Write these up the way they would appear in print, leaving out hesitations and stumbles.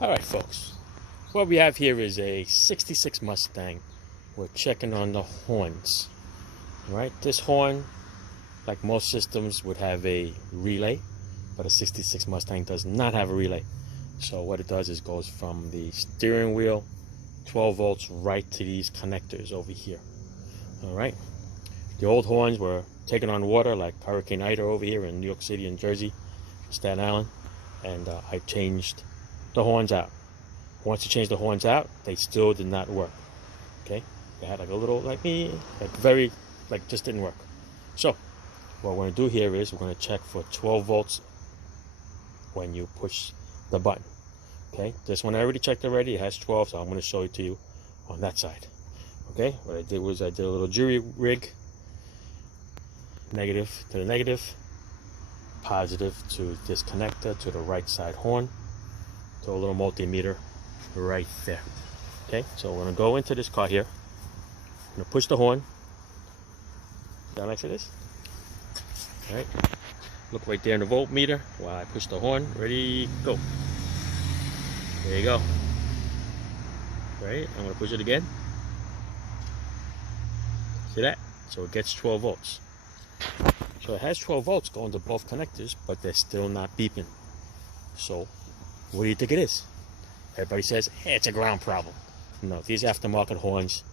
Alright folks, what we have here is a 66 Mustang. We're checking on the horns. Alright, this horn, like most systems, would have a relay, but a 66 Mustang does not have a relay. So what it does is goes from the steering wheel 12 volts right to these connectors over here. Alright, the old horns were taking on water like Hurricane Ida over here in New York City and Jersey, Staten Island, and I changed the horns out. Once you change the horns out, they still did not work. Okay, they had like a little, like me, like just didn't work. So what we're going to do here is we're going to check for 12 volts when you push the button. Okay, this one I already checked already. It has 12, so I'm going to show it to you on that side. Okay, what I did was I did a little jury rig, negative to the negative, positive to this connector to the right side horn, to a little multimeter right there. Okay, so we're going to go into this car here. I'm going to push the horn down next to this. All right, look right there in the voltmeter while I push the horn. Ready, go. There you go. Right, I'm going to push it again. See that? So it gets 12 volts. So it has 12 volts going to both connectors, but they're still not beeping. So what do you think it is? Everybody says, hey, it's a ground problem. No, these aftermarket horns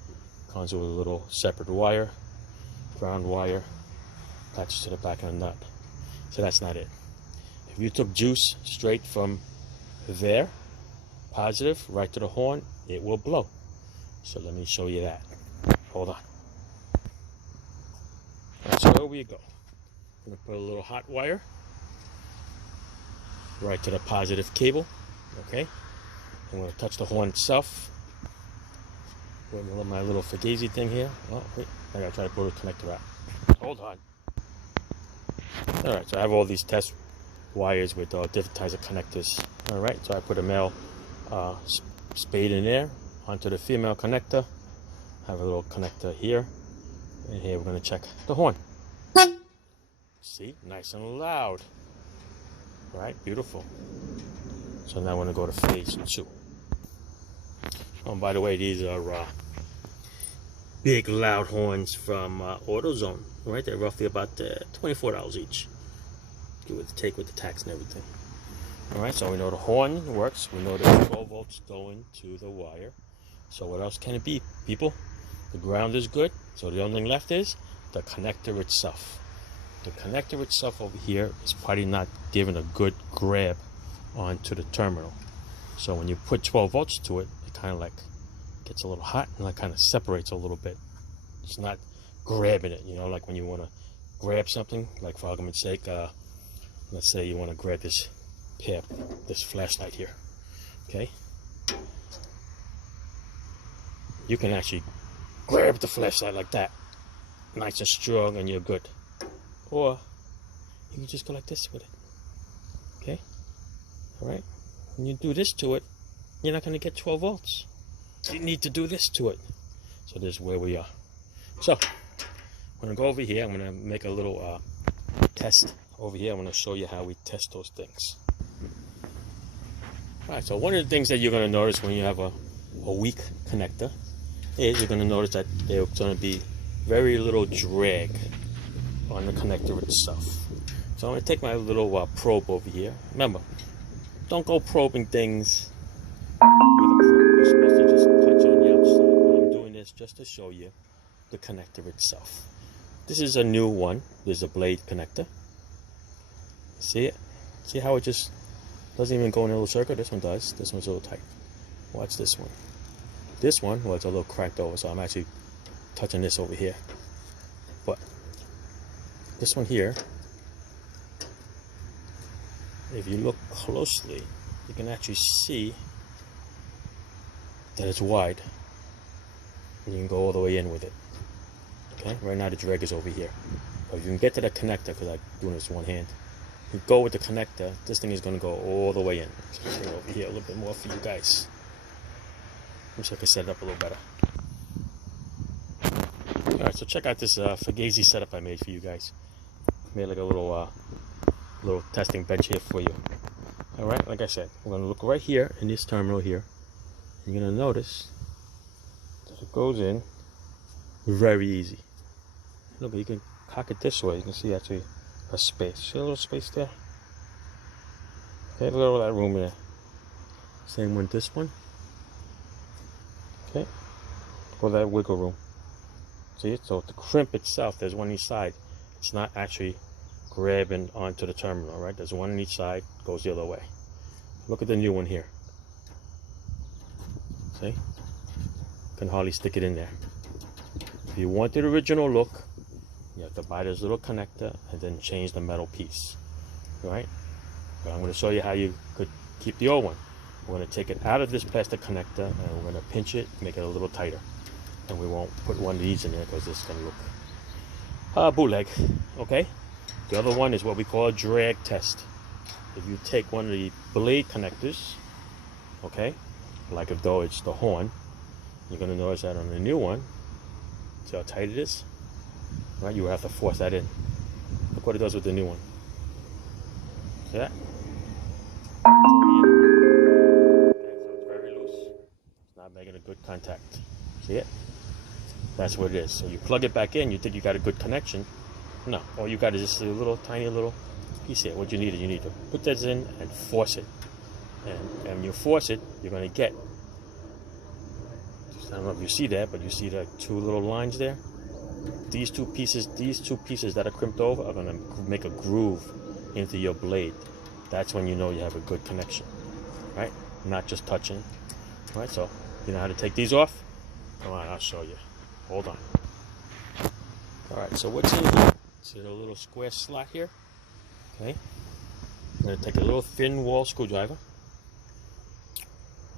comes with a little separate wire, ground wire, attaches to the back of the nut. So that's not it. If you took juice straight from there, positive, right to the horn, it will blow. So let me show you that. Hold on. And so here we go. I'm going to put a little hot wire right to the positive cable. Okay. I'm going to touch the horn itself with my little Fugazi thing here. Oh, wait. I got to try to put a connector out. Hold on. Alright, so I have all these test wires with different types of connectors. Alright, so I put a male spade in there onto the female connector. I have a little connector here. And here we're going to check the horn. See, nice and loud. Alright, beautiful. So now we're going to go to phase 2. Oh, by the way, these are big loud horns from AutoZone. Right, they're roughly about $24 each. Give it a take with the tax and everything. Alright, so we know the horn works. We know there's 12 volts going to the wire. So what else can it be, people? The ground is good. So the only thing left is the connector itself. The connector itself over here is probably not giving a good grab onto the terminal. So when you put 12 volts to it, it kind of like gets a little hot and like kind of separates a little bit. It's not grabbing it, you know, like when you want to grab something, like for argument's sake, let's say you want to grab this flashlight here. Okay, you can actually grab the flashlight like that, nice and strong, and you're good. Or you can just go like this with it. Okay, all right. When you do this to it, you're not going to get 12 volts. You need to do this to it. So this is where we are. So I'm going to go over here. I'm going to make a little test over here. I'm going to show you how we test those things. All right, so one of the things that you're going to notice when you have a weak connector is you're going to notice that there's going to be very little drag on the connector itself. So I'm going to take my little probe over here. Remember, don't go probing things with a probe. You're supposed to just touch on the outside. I'm doing this just to show you the connector itself. This is a new one. There's a blade connector. See it? See how it just doesn't even go in a little circle? This one does. This one's a little tight. Watch this one. This one, well, it's a little cracked over, so I'm actually touching this over here. But this one here, if you look closely, you can actually see that it's wide. And you can go all the way in with it. Okay, right now the drag is over here. But if you can get to the connector, because I'm doing this one hand, you go with the connector, this thing is going to go all the way in. So I'll over here a little bit more for you guys. Wish I could set it up a little better. Alright, so check out this Fugazi setup I made for you guys. Made like a little testing bench here for you. All right, like I said, we're gonna look right here in this terminal here. You're gonna notice that it goes in very easy. Look, you can cock it this way. You can see actually a space. See a little space there? Okay, look at all that room there. Same with this one. Okay, for that wiggle room. See it? So the crimp itself, there's one each side. It's not actually grabbing onto the terminal, right? There's one on each side, goes the other way. Look at the new one here. See? Can hardly stick it in there. If you want the original look, you have to buy this little connector and then change the metal piece, right? But I'm going to show you how you could keep the old one. We're going to take it out of this plastic connector and we're going to pinch it, make it a little tighter. And we won't put one of these in there because it's going to look bootleg, okay? The other one is what we call a drag test. If you take one of the blade connectors, okay, like if though it's the horn, you're going to notice that on the new one, see how tight it is? Right, you will have to force that in. Look what it does with the new one. See that? Okay, so it's very loose. It's not making a good contact. See it? That's what it is. So you plug it back in, you think you got a good connection. No, all you got is just a little tiny little piece here. What you need is you need to put this in and force it. And when you force it, you're going to get, I don't know if you see that, but you see the two little lines there? These two pieces that are crimped over are going to make a groove into your blade. That's when you know you have a good connection, right? Not just touching. All right, so you know how to take these off? Come on, I'll show you. Hold on. All right, so what's in here? See the little square slot here? Okay. I'm going to take a little thin wall screwdriver,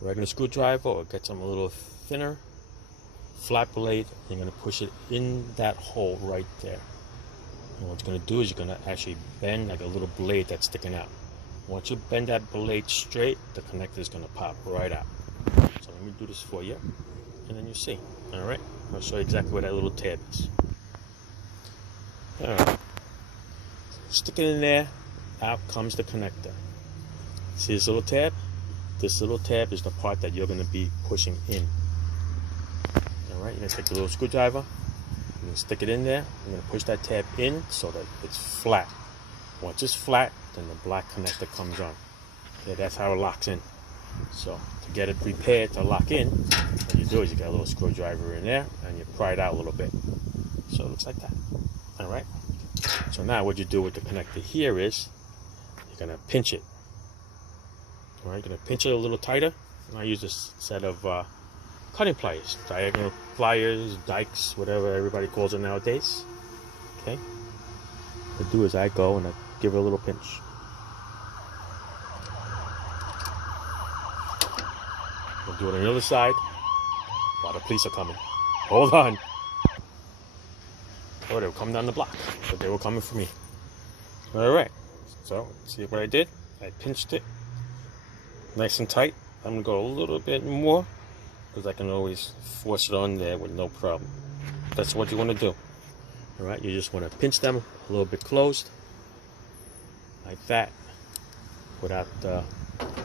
regular screwdriver, or get some a little thinner flat blade. You're going to push it in that hole right there. And what you're going to do is you're going to actually bend like a little blade that's sticking out. Once you bend that blade straight, the connector is going to pop right out. So let me do this for you, and then you see. All right, I'll show you exactly where that little tab is. All right, stick it in there. Out comes the connector. See this little tab? This little tab is the part that you're going to be pushing in. All right, you're going to take the little screwdriver, you're going to stick it in there, you're going to push that tab in so that it's flat. Once it's flat, then the black connector comes on. Okay, that's how it locks in. So to get it prepared to lock in, what you do is you get a little screwdriver in there and you pry it out a little bit. So it looks like that. All right. So now what you do with the connector here is you're going to pinch it. All right, you're going to pinch it a little tighter. And I use this set of cutting pliers, diagonal pliers, dikes, whatever everybody calls it nowadays. Okay. What I do is I go and I give it a little pinch. I'll do it on the other side while the police are coming. Hold on. Oh, they were coming down the block, but they were coming for me. All right. So, see what I did? I pinched it nice and tight. I'm going to go a little bit more because I can always force it on there with no problem. That's what you want to do. All right. You just want to pinch them a little bit closed like that without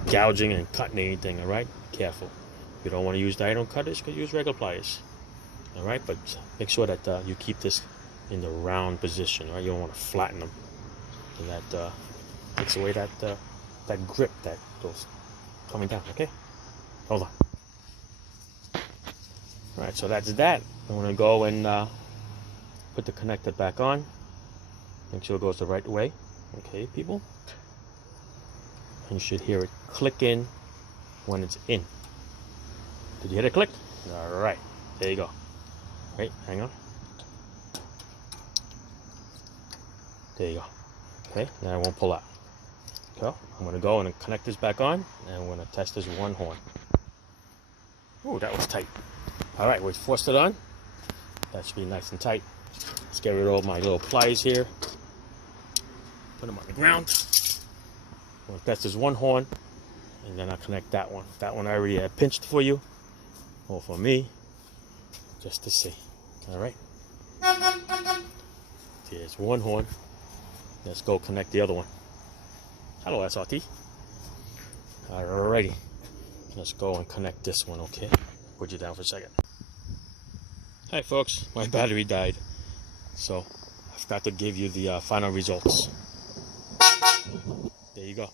gouging and cutting anything. All right. Careful. If you don't want to use diagonal cutters, you can use regular pliers. All right. But make sure that you keep this in the round position. Right. You don't want to flatten them. And that takes away that grip that goes coming down. Okay. Hold on. All right. So that's that. I'm going to go and put the connector back on. Make sure it goes the right way. Okay, people. And you should hear it click in when it's in. Did you hear it click? All right. There you go. Wait, hang on. There you go. Okay, now it won't pull out. So I'm going to go and connect this back on, and I'm going to test this one horn. Ooh, that was tight. All right, we forced it on. That should be nice and tight. Let's get rid of all my little pliers here. Put them on the ground. I'm going to test this one horn, and then I'll connect that one. That one I already had pinched for you, or for me, just to see. All right. Here's one horn. Let's go connect the other one. Hello, SRT. Alrighty, let's go and connect this one, okay? Put you down for a second. Hi folks, my battery died, so I forgot to give you the final results. There you go,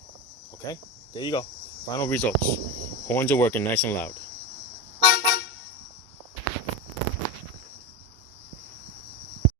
okay? There you go, final results. Horns are working nice and loud.